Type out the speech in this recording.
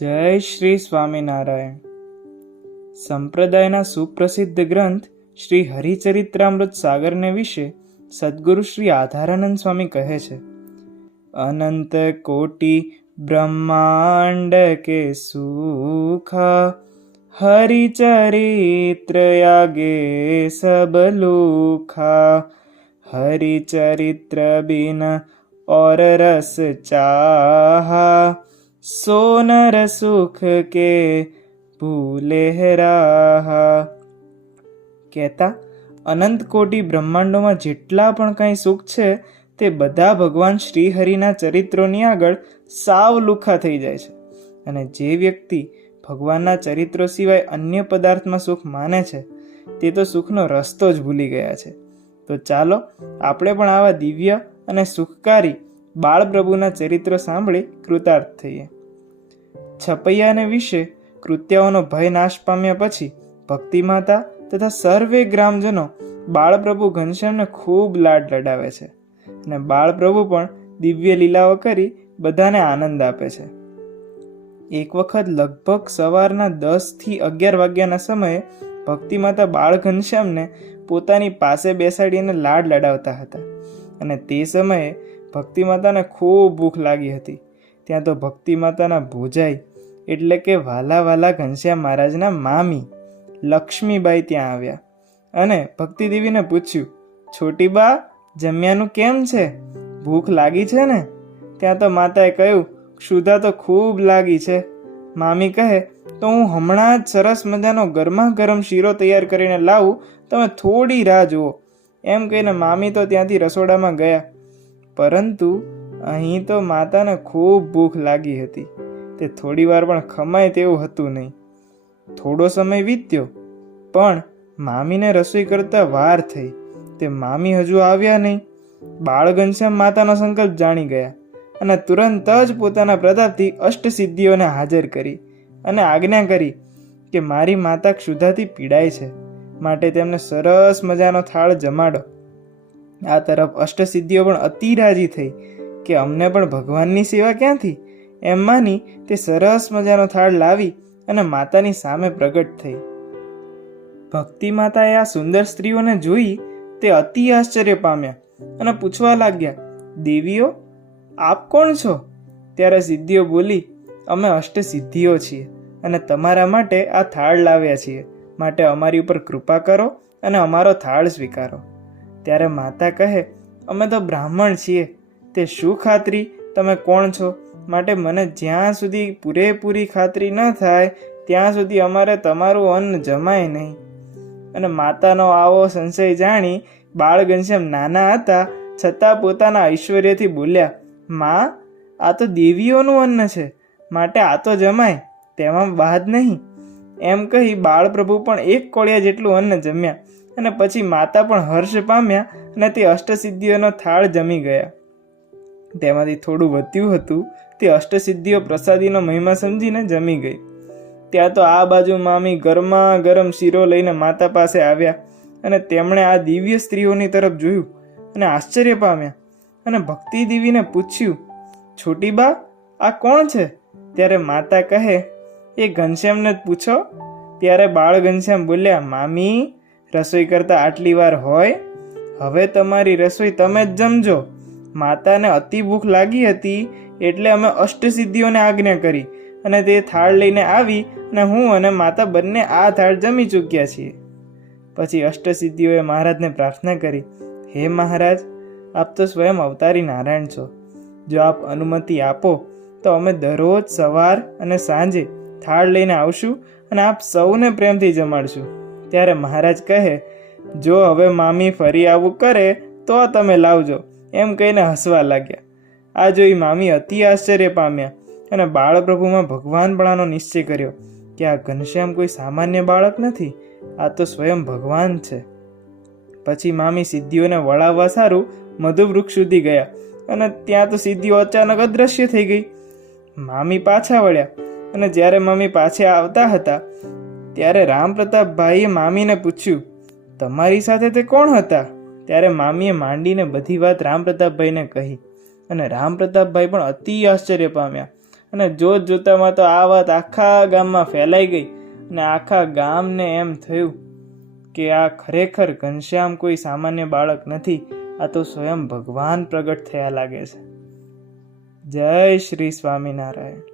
જય શ્રી સ્વામિનારાયણ. સંપ્રદાયના સુપ્રસિદ્ધ ગ્રંથ શ્રી હરિચરિત્રામૃત સાગરને વિશે સદગુરુ શ્રી આધારાનંદ સ્વામી કહે છે, અનંત કોટી બ્રહ્માંડ કે સુખ હરિચરિત્ર યાગે સબ લુખા, હરિચરિત્ર બિન ઓર રસ ચાહા सोनर सुख के ભૂલે રાહા કહેતા અનંત કોટી બ્રહ્માંડોમાં જેટલા પણ કંઈ સુખ છે તે બધા ભગવાન શ્રીહરિના ચરિત્રોની આગળ સાવ લુખા થઈ જાય છે અને જે વ્યક્તિ ભગવાનના ચરિત્રો સિવાય અન્ય પદાર્થમાં સુખ માને છે તે તો સુખનો રસ્તો જ ભૂલી ગયા છે તો ચાલો આપણે પણ આવા દિવ્ય અને સુખકારી બાળપ્રભુના ચરિત્ર સાંભળી કૃતાર્થ થઈએ. છપૈયાને વિશે કૃત્યાઓનો ભય નાશ પામ્યા પછી ભક્તિ માતા તથા સર્વે ગ્રામજનો બાળપ્રભુ ઘનશ્યામને ખૂબ લાડ લડાવે છે અને બાળપ્રભુ પણ દિવ્ય લીલાઓ કરી બધાને આનંદ આપે છે. એક વખત લગભગ સવારના દસથી અગિયાર વાગ્યાના સમયે ભક્તિ માતા બાળ ઘનશ્યામને પોતાની પાસે બેસાડીને લાડ લડાવતા હતા અને તે સમયે ભક્તિ માતાને ખૂબ ભૂખ લાગી હતી. ત્યાં તો ભક્તિ માતાના ભોજાઈ એટલે કે વાલા વાલા ઘનશ્યામ મહારાજના મામી લક્ષ્મીબાઈ ત્યાં આવ્યા અને ભક્તિ દેવીને પૂછ્યું, છોટી બા, જમ્યાનું કેમ છે? ભૂખ લાગી છે ને? ત્યાં તો માતાએ કહ્યું ક્ષુધા તો ખૂબ લાગી છે. મામી કહે, તો હું હમણાં જ સરસ મજાનો ગરમા ગરમ શીરો તૈયાર કરીને લાવું, તમે થોડી રાહ જુઓ. એમ કહીને મામી તો ત્યાંથી રસોડામાં ગયા. પરંતુ અહીં તો માતાને ખૂબ ભૂખ લાગી હતી. તે થોડી વાર પણ ખમાય તેવું હતું નહીં. થોડો સમય વીત્યો, પણ મામીને રસોઈ કરતા વાર થઈ. તે મામી હજુ આવ્યા નહીં. બાળ ઘનશ્યામ માતાનો સંકલ્પ જાણી ગયા અને તુરંત જ પોતાના પ્રતાપથી અષ્ટસિદ્ધિઓને હાજર કરી અને આજ્ઞા કરી કે મારી માતા ક્ષુધાથી પીડાય છે. માટે તેમને સરસ મજાનો થાળ જમાડો. આ તરફ અષ્ટસિદ્ધિઓ પણ અતિ રાજી થઈ કે અમને પણ ભગવાનની સેવા ક્યાંથી? એમ માની તે સરસ મજાનો થાળ લાવી અને માતાની સામે પ્રગટ થઈ. ભક્તિ માતાએ આ સુંદર સ્ત્રીઓને જોઈ તે અતિ આશ્ચર્ય પામ્યા અને પૂછવા લાગ્યા, દેવીઓ, આપ કોણ છો? ત્યારે સિદ્ધિઓ બોલી, અમે અષ્ટસિદ્ધિઓ છીએ અને તમારા માટે આ થાળ લાવ્યા છીએ. માટે અમારી ઉપર કૃપા કરો અને અમારો થાળ સ્વીકારો. ત્યારે માતા કહે, અમે તો બ્રાહ્મણ છીએ. તે શું ખાતરી? તમે કોણ છો? માટે મને જ્યાં સુધી પૂરેપૂરી ખાતરી ન થાય, ત્યાં સુધી અમારે તમારું અન્ન જમાય નહીં. અને માતાનો આવો સંશય જાણી બાળ ઘનશ્યામ નાના હતા, છતાં પોતાના ઐશ્વર્યથી બોલ્યા, માં, આ તો દેવીઓનું અન્ન છે. માટે આ તો જમાય. તેમાં બાદ નહીં. એમ કહી બાળપ્રભુ પણ એક કોળિયા જેટલું અન્ન જમ્યા અને પછી માતા પણ હર્ષ પામ્યા અને તે અષ્ટસિદ્ધિઓનો થાળ જમી ગયા. તેમાંથી થોડું વધ્યું હતું, તે અષ્ટસિદ્ધિઓ પ્રસાદીનો મહિમા સમજીને જમી ગઈ. ત્યાં તો આ બાજુ મામી ગરમા ગરમ શીરો લઈને માતા પાસે આવ્યા અને તેમણે આ દિવ્ય સ્ત્રીઓની તરફ જોયું અને આશ્ચર્ય પામ્યા અને ભક્તિ દેવીને પૂછ્યું, છોટી બા, આ કોણ છે? ત્યારે માતા કહે એ ઘનશ્યામને જ પૂછો. ત્યારે બાળ ઘનશ્યામ બોલ્યા, મામી, રસોઈ કરતા આટલી વાર હોય? હવે તમારી રસોઈ તમે જ જમજો. માતાને અતિ ભૂખ લાગી હતી, એટલે અમે અષ્ટસિદ્ધિઓને આજ્ઞા કરી. અને તે થાળ લઈને આવી અને હું અને માતા બંને આ થાળ જમી ચૂક્યા છીએ. પછી અષ્ટસિદ્ધિઓએ મહારાજને પ્રાર્થના કરી, હે મહારાજ, આપ તો સ્વયં અવતારી નારાયણ છો. જો આપ અનુમતિ આપો, તો અમે દરરોજ સવાર અને સાંજે થાળ લઈને આવશું અને આપ સૌને પ્રેમથી જમાડશું. ત્યારે મહારાજ કહે, જો હવે મામી ફરી આવું કરે, તો તમે લાવજો. એમ કહીને હસવા લાગ્યા. આ જોઈ મામી અતિ આશ્ચર્ય પામ્યા અને બાળપ્રભુમાં ભગવાનપણાનો નિશ્ચય કર્યો કે આ ઘનશ્યામ કોઈ સામાન્ય બાળક નથી, આ તો સ્વયં ભગવાન છે. પછી મામી સિદ્ધિઓને વળાવવા સારું મધુવૃક્ષ સુધી ગયા અને ત્યાં તો સિદ્ધિઓ અચાનક અદ્રશ્ય થઈ ગઈ. મામી પાછા વળ્યા અને જ્યારે મમ્મી પાછે આવતા હતા, ત્યારે રામ પ્રતાપભાઈએ મામીને પૂછ્યું, તમારી સાથે તે કોણ હતા? ત્યારે મામીએ માંડીને બધી વાત રામ પ્રતાપભાઈને કહી અને રામ પ્રતાપભાઈ પણ અતિ આશ્ચર્ય પામ્યા અને જોત જોતામાં તો આ વાત આખા ગામમાં ફેલાઈ ગઈ અને આખા ગામને એમ થયું કે આ ખરેખર ઘનશ્યામ કોઈ સામાન્ય બાળક નથી, આ તો સ્વયં ભગવાન પ્રગટ થયા લાગે છે. જય શ્રી સ્વામિનારાયણ.